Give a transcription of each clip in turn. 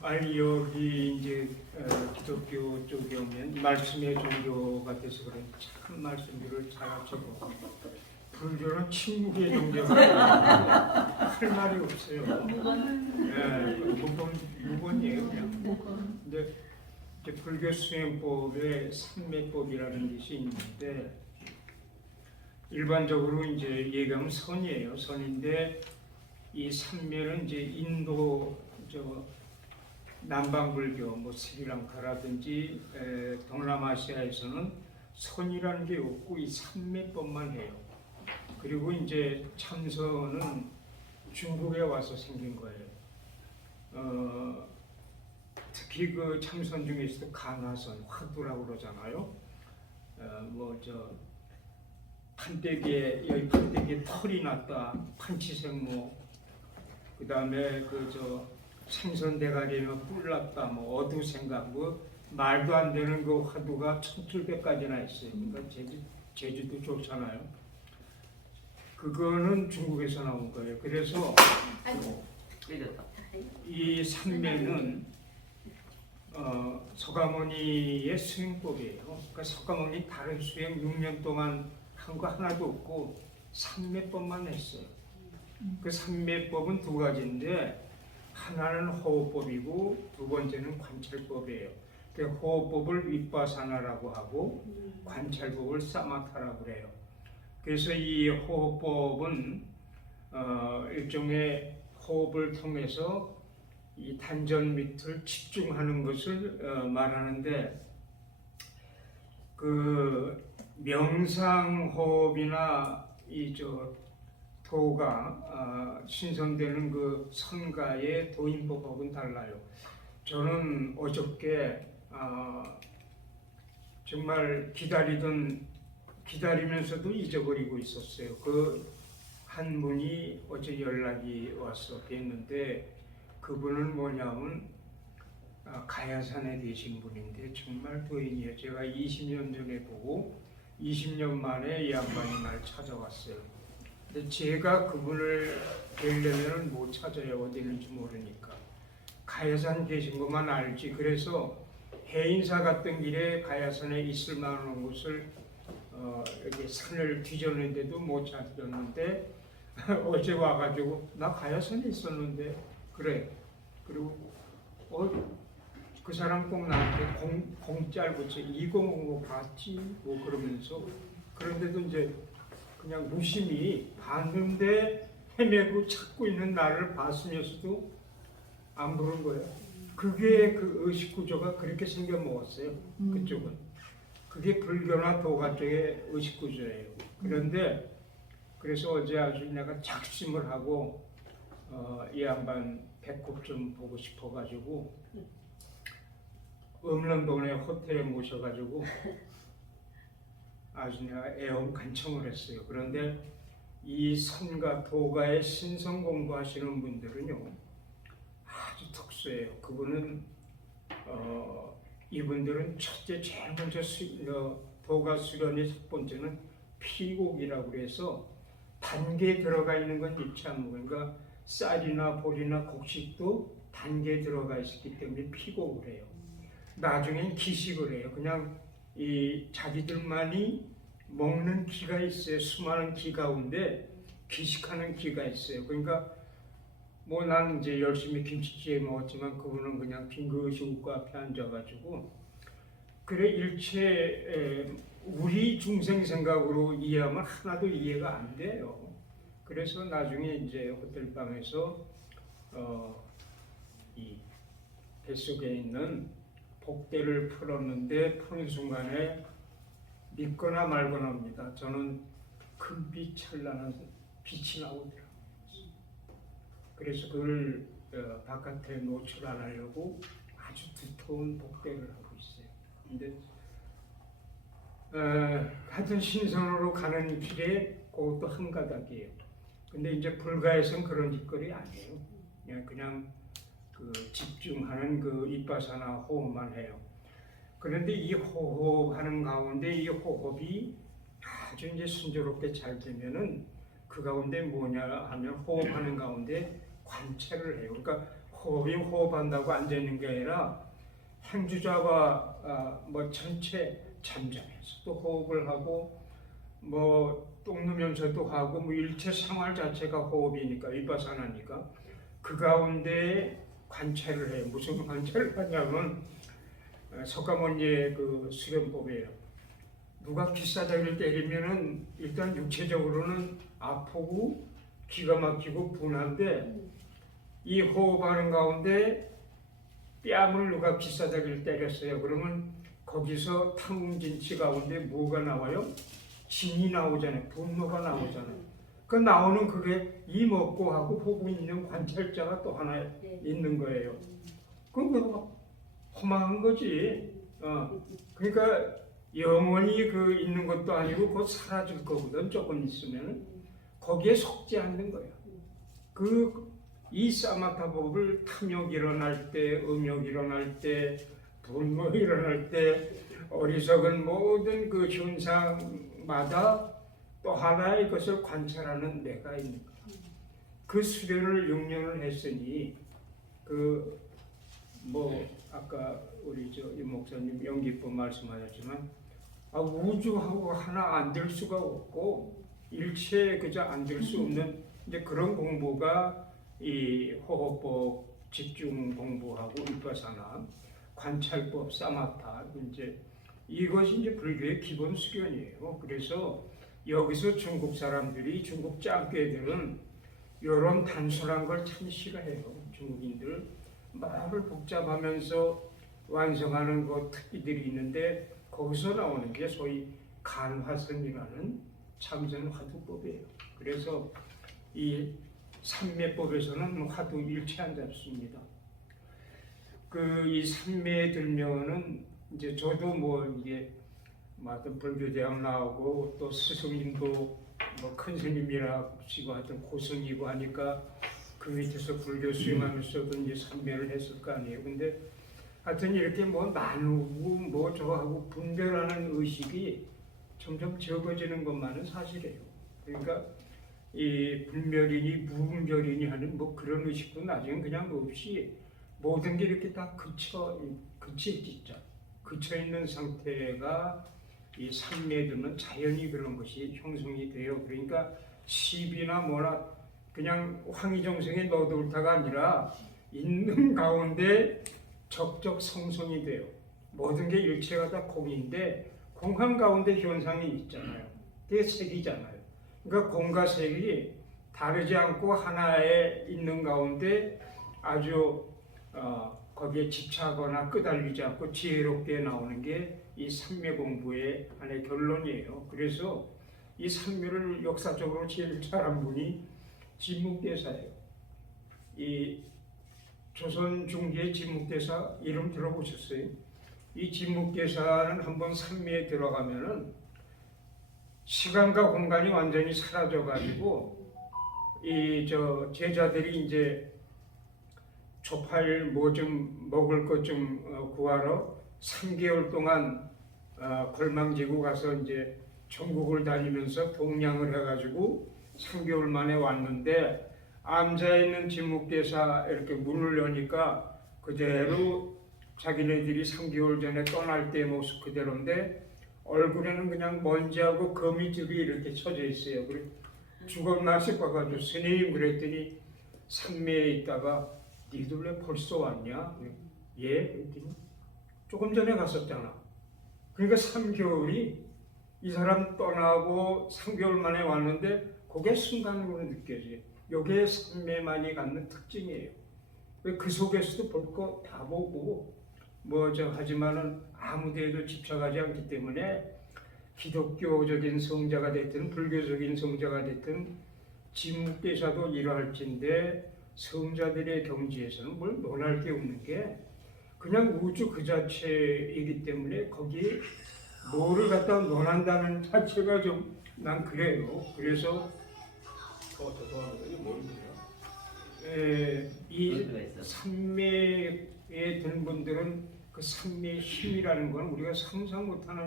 아니 여기 이제 기독교 쪽에 오면 말씀의 종교가 돼서 그런 참 말씀들을 잘 하시고 불교는 침묵의 종교가 할 말이 없어요. 무건이에요 그냥. 근데 이제 불교 수행법에 삼매법이라는 것이 있는데 일반적으로 이제 얘기하면 선이에요. 선인데 이 삼매는 이제 인도 남방불교, 뭐 스리랑카라든지 동남아시아에서는 선이라는 게 없고 이 삼매법만 해요. 그리고 이제 참선은 중국에 와서 생긴 거예요. 특히 그 참선 중에서도 간화선, 화두라고 그러잖아요. 판때기에 여기 판때기에 털이 났다, 판치생모. 그 다음에 생선 대가리면 뿔났다, 뭐 어두생각, 뭐 말도 안 되는 그 화두가 1700가지나 있어요. 그러니까 제주도 좋잖아요. 그거는 중국에서 나온 거예요. 그래서 이 삼매는 서가모니의 수행법이에요. 그러니까 서가모니 다른 수행 6년 동안 한 거 하나도 없고 삼매법만 했어요. 그 삼매법은 두 가지인데 하나는 호흡법이고 두 번째는 관찰법이에요. 그 호흡법을 윗바사나라고 하고 관찰법을 사마타라고 그래요. 그래서 이 호흡법은 일종의 호흡을 통해서 이 단전 밑을 집중하는 것을 말하는데 그 명상호흡이나 도가 신성되는 그 선가의 도인법하고는 달라요. 저는 어저께 정말 기다리면서도 잊어버리고 있었어요. 그 한 분이 어제 연락이 와서 뵀는데 그분은 뭐냐면 가야산에 계신 분인데 정말 도인이에요. 제가 20년 전에 보고 20년 만에 이 양반이 날 찾아왔어요. 근데 제가 그분을 뵈려면 못 찾아요. 어디 있는지 모르니까. 가야산 계신 것만 알지. 그래서 해인사 갔던 길에 가야산에 있을 만한 곳을 이렇게 산을 뒤졌는데도 못 찾았는데 어제 와가지고 나 가야산에 있었는데 그래. 그리고 그 사람 꼭 나한테 공짜를 붙여 이거 뭐 봤지 뭐 그러면서 그런데도 이제 그냥 무심히 봤는데 헤매고 찾고 있는 나를 봤으면서도 안 부른 거예요. 그게 그 의식 구조가 그렇게 생겨 먹었어요. 그쪽은 그게 불교나 도가 쪽의 의식 구조예요. 그런데 그래서 어제 아주 내가 작심을 하고 이 양반 배꼽 좀 보고 싶어가지고 음런동네 호텔에 모셔가지고 아주 내가 애원 간청을 했어요. 그런데 이 선과 도가의 신성 공부하시는 분들은요 아주 특수해요. 그분은 이분들은 첫째 제일 먼저 도가 수련의 첫 번째는 피곡이라고 해서 단계에 들어가 있는 건 입지 않는 거예요. 그러니까 쌀이나 보리나 곡식도 단계에 들어가 있기 때문에 피곡을 해요. 나중엔 기식을 해요. 그냥 이 자기들만이 먹는 기가 있어요. 수많은 기 가운데 기식하는 기가 있어요. 그러니까 뭐 난 이제 열심히 김치찌개 먹었지만 그분은 그냥 빙긋이 웃고 앞에 앉아가지고 그래 일체 우리 중생 생각으로 이해하면 하나도 이해가 안 돼요. 그래서 나중에 이제 호텔방에서 이 뱃속에 있는 복대를 풀었는데 푸는 순간에 믿거나 말거나 합니다. 저는 금빛 찬란한 빛이 나오더라고요. 그래서 그걸 바깥에 노출 안 하려고 아주 두터운 복대를 하고 있어요. 근데 하여튼 신선으로 가는 길에 그것도 한 가닥이에요. 근데 이제 불가에서는 그런 짓거리 아니에요. 그냥 그 집중하는 그 윗바사나 호흡만 해요. 그런데 이 호흡하는 가운데 이 호흡이 아주 이제 순조롭게 잘 되면은 그 가운데 뭐냐 하면 호흡하는 가운데 관찰을 해요. 그러니까 호흡이 호흡한다고 앉아 있는 게 아니라 행주자가 뭐 전체 잠잠해서도 호흡을 하고 뭐 똥 누면서도 하고 뭐 일체 생활 자체가 호흡이니까 위파사나니까 그 가운데 관찰을 해요. 무슨 관찰을 하냐면 석가모니의 그 수련법이에요. 누가 귀싸대기를 때리면은 일단 육체적으로는 아프고 기가 막히고 분한데 이 호흡하는 가운데 뺨을 누가 귀싸대기를 때렸어요. 그러면 거기서 탕진치 가운데 뭐가 나와요? 진이 나오잖아요. 분노가 나오잖아요. 그 나오는 그게 이 먹고 하고 보고 있는 관찰자가 또 하나 있는 거예요. 그건 허망한 거지. 그러니까 영원히 그 있는 것도 아니고 곧 사라질 거거든. 조금 있으면 거기에 속지 않는 거야. 이 사마타 법을 탐욕 일어날 때, 음욕 일어날 때, 분노 일어날 때, 어리석은 모든 그 현상마다 또 하나의 것을 관찰하는 내가 있는 거야. 그 수련을 6년을 했으니 아까 우리 이 목사님 연기법 말씀하셨지만 우주하고 하나 안 될 수가 없고 일체에 그저 안 될 수 없는 이제 그런 공부가 이 호흡법 집중 공부하고 위파사나 관찰법 사마타 이것이 이제 불교의 기본 수련이에요. 그래서 여기서 중국 사람들이 중국 짱깨들은 이런 단순한 걸 참 싫어해요. 중국인들 말을 복잡하면서 완성하는 것 특기들이 있는데 거기서 나오는 게 소위 간화선이라는 참선 화두법이에요. 그래서 이 삼매법에서는 화두 일체 안 잡습니다. 이 삼매에 들면은 이제 저도 이게 어떤 불교대학 나오고 또 스승님도 큰 스님이라 치고 하여튼 고승이고 하니까 그 밑에서 불교 수행하면서도 이제 삼매를 했을 거 아니에요. 근데 하여튼 이렇게 나누고 저하고 분별하는 의식이 점점 적어지는 것만은 사실이에요. 그러니까 이 분별이니 무분별이니 하는 그런 의식도 나중에 그냥 없이 모든 게 이렇게 다 그쳐 있는 상태가 이 삼매에 들면 자연히 그런 것이 형성이 돼요. 그러니까 시비나 뭐나 그냥 황희정성에 넣어둘다가 아니라 있는 가운데 적적 성성이 돼요. 모든 게 일체가 다 공인데 공한 가운데 현상이 있잖아요. 그게 색이잖아요. 그러니까 공과 색이 다르지 않고 하나에 있는 가운데 아주 거기에 집착하거나 끄달리지 않고 지혜롭게 나오는 게 이 삼매 공부의 하나의 결론이에요. 그래서 이 삼매를 역사적으로 제일 잘한 분이 진묵대사예요. 이 조선 중기의 진묵대사 이름 들어보셨어요? 이 진묵대사는 한번 삼매에 들어가면은 시간과 공간이 완전히 사라져가지고 제자들이 이제 조파일 좀 먹을 것 좀 구하러 3개월 동안 골망지구 가서 이제 전국을 다니면서 동량을 해가지고 3개월 만에 왔는데 앉아 있는 진묵대사 이렇게 문을 여니까 그대로 자기네들이 3개월 전에 떠날 때 모습 그대로인데 얼굴에는 그냥 먼지하고 거미줄이 이렇게 쳐져 있어요. 그래 죽었나 싶어가지고 스님 그랬더니 삼매에 있다가 니들 왜 벌써 왔냐? 예? 그랬더니 조금 전에 갔었잖아. 그러니까 3개월이 이 사람 떠나고 3개월 만에 왔는데 그게 순간으로 느껴져요. 이게 삼매만이 갖는 특징이에요. 그 속에서도 볼 거 다 보고 하지만은 아무 데에도 집착하지 않기 때문에 기독교적인 성자가 됐든 불교적인 성자가 됐든 진묵대사도 이러할진데 성자들의 경지에서는 뭘 논할 게 없는 게 그냥 우주 그 자체이기 때문에 거기에 뭐를 갖다 논한다는 자체가 좀 난 그래요. 그래서 이 삼매에 든 분들은 그 삼매의 힘이라는 건 우리가 상상 못하는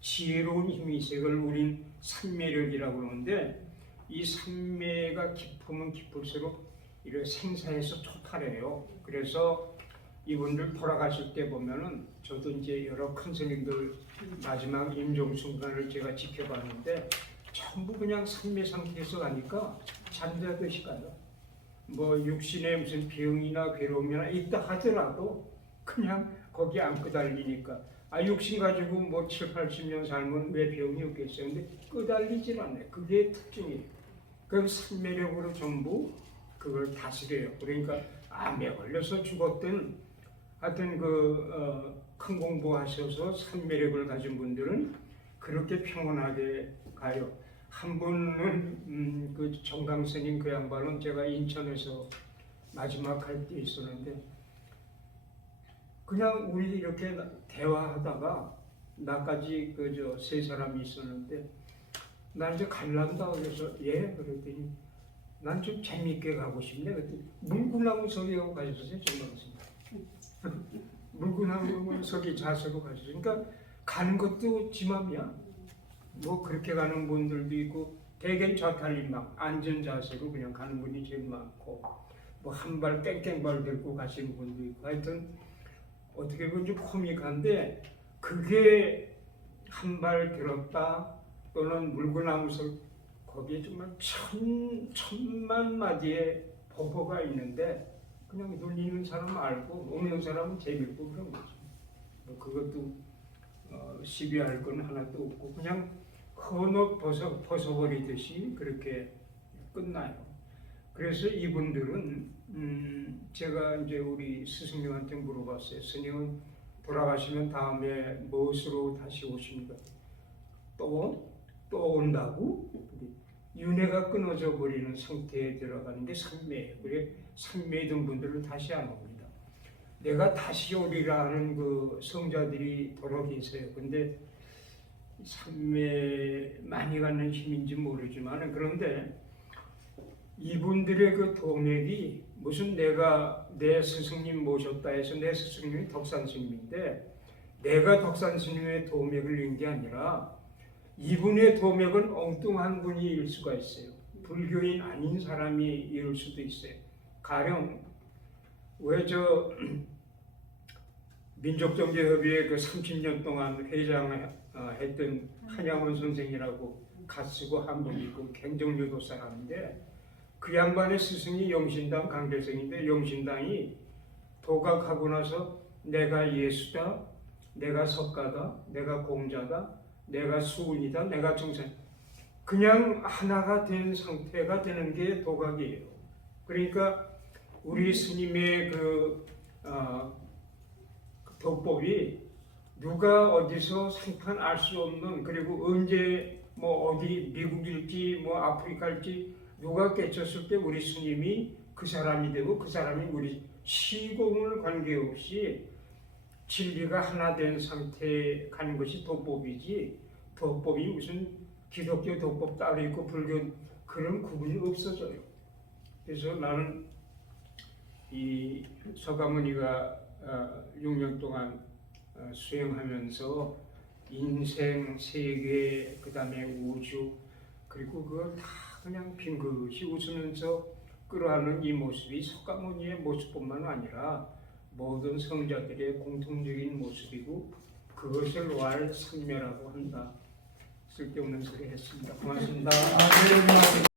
지혜로운 힘이 있어요. 이걸 우린 삼매력이라고 그러는데 이 삼매가 깊으면 깊을수록 이를 생사에서 토탈해요. 그래서 이분들 돌아가실 때 보면은 저도 이제 여러 큰 스님들 마지막 임종 순간을 제가 지켜봤는데 전부 그냥 산매 상태에서 가니까 잠자듯이 가요. 뭐 육신에 무슨 병이나 괴로움이나 있다 하더라도 그냥 거기 안 끄달리니까 육신 가지고 뭐 7, 80년 살면 왜 병이 없겠어요. 근데 끄달리질 않아요. 그게 특징이에요. 그럼 산매력으로 전부 그걸 다스려요. 그러니까 암에 걸려서 죽었든 하여튼 큰 공부하셔서 산매력을 가진 분들은 그렇게 평온하게 가요. 한 분은 그 정강스님 그 양반은 제가 인천에서 마지막 할 때 있었는데 그냥 우리 이렇게 대화하다가 나까지 세 사람이 있었는데 나 이제 갈란다 그래서 예 그랬더니 난 좀 재밌게 가고 싶네. 그랬더니 물구나무 서기하고 가셨어요. 정강스님. 물구나무 서기 자세로 가셨어요. 그러니까 가는 것도 지 맘이야. 뭐 그렇게 가는 분들도 있고 대개 좌탈림막 앉은 자세로 그냥 가는 분이 제일 많고 뭐 한 발 땡땡발 들고 가시는 분도 있고 하여튼 어떻게 보면 좀 코믹한데 그게 한 발 들었다 또는 물구나무서 거기에 정말 천만 마디의 보고가 있는데 그냥 눌리는 사람 알고 없는 사람은 재밌고 그런 거죠. 뭐 그것도 시비할 건 하나도 없고 그냥 헌옷 벗어버리듯이 그렇게 끝나요. 그래서 이분들은 제가 이제 우리 스승님한테 물어봤어요. 스님은 돌아가시면 다음에 무엇으로 다시 오십니까? 또 온다고? 윤회가 끊어져 버리는 상태에 들어가는 게 산매예요. 그래 산매에 든 분들은 다시 안 옵니다. 내가 다시 오리라 하는 그 성자들이 더러 계세요. 근데 산매 많이 갖는 힘인지 모르지만 그런데 이분들의 그 도맥이 무슨 내가 내 스승님 모셨다 해서 내 스승님이 덕산스님인데 내가 덕산스님의 도맥을 이은 게 아니라 이분의 도맥은 엉뚱한 분이 이을 수가 있어요. 불교인 아닌 사람이 이을 수도 있어요. 가령 왜 민족정제협의회 그 30년 동안 회장을 했던 한양원 선생이라고 갓쓰고 한 분 있고 경정여도 사람인데 그 양반의 스승이 영신당 강대성인데 영신당이 도각하고 나서 내가 예수다, 내가 석가다, 내가 공자다, 내가 수운이다, 내가 정산 그냥 하나가 된 상태가 되는 게 도각이에요. 그러니까 우리 스님의 도법이 누가 어디서 생판 알 수 없는 그리고 언제 뭐 어디 미국일지 뭐 아프리카일지 누가 깨쳤을 때 우리 스님이 그 사람이 되고 그 사람이 우리 시공을 관계없이 진리가 하나 된 상태에 가는 것이 도법이지 도법이 무슨 기독교 도법 따로 있고 불교 그런 구분이 없어져요. 그래서 나는 이 서가모니가 6년 동안 수행하면서 인생, 세계, 그 다음에 우주 그리고 그걸 다 그냥 빙긋이 웃으면서 끌어안는 이 모습이 석가모니의 모습뿐만 아니라 모든 성자들의 공통적인 모습이고 그것을 왈삼매라고 한다. 쓸데없는 소리 했습니다. 고맙습니다.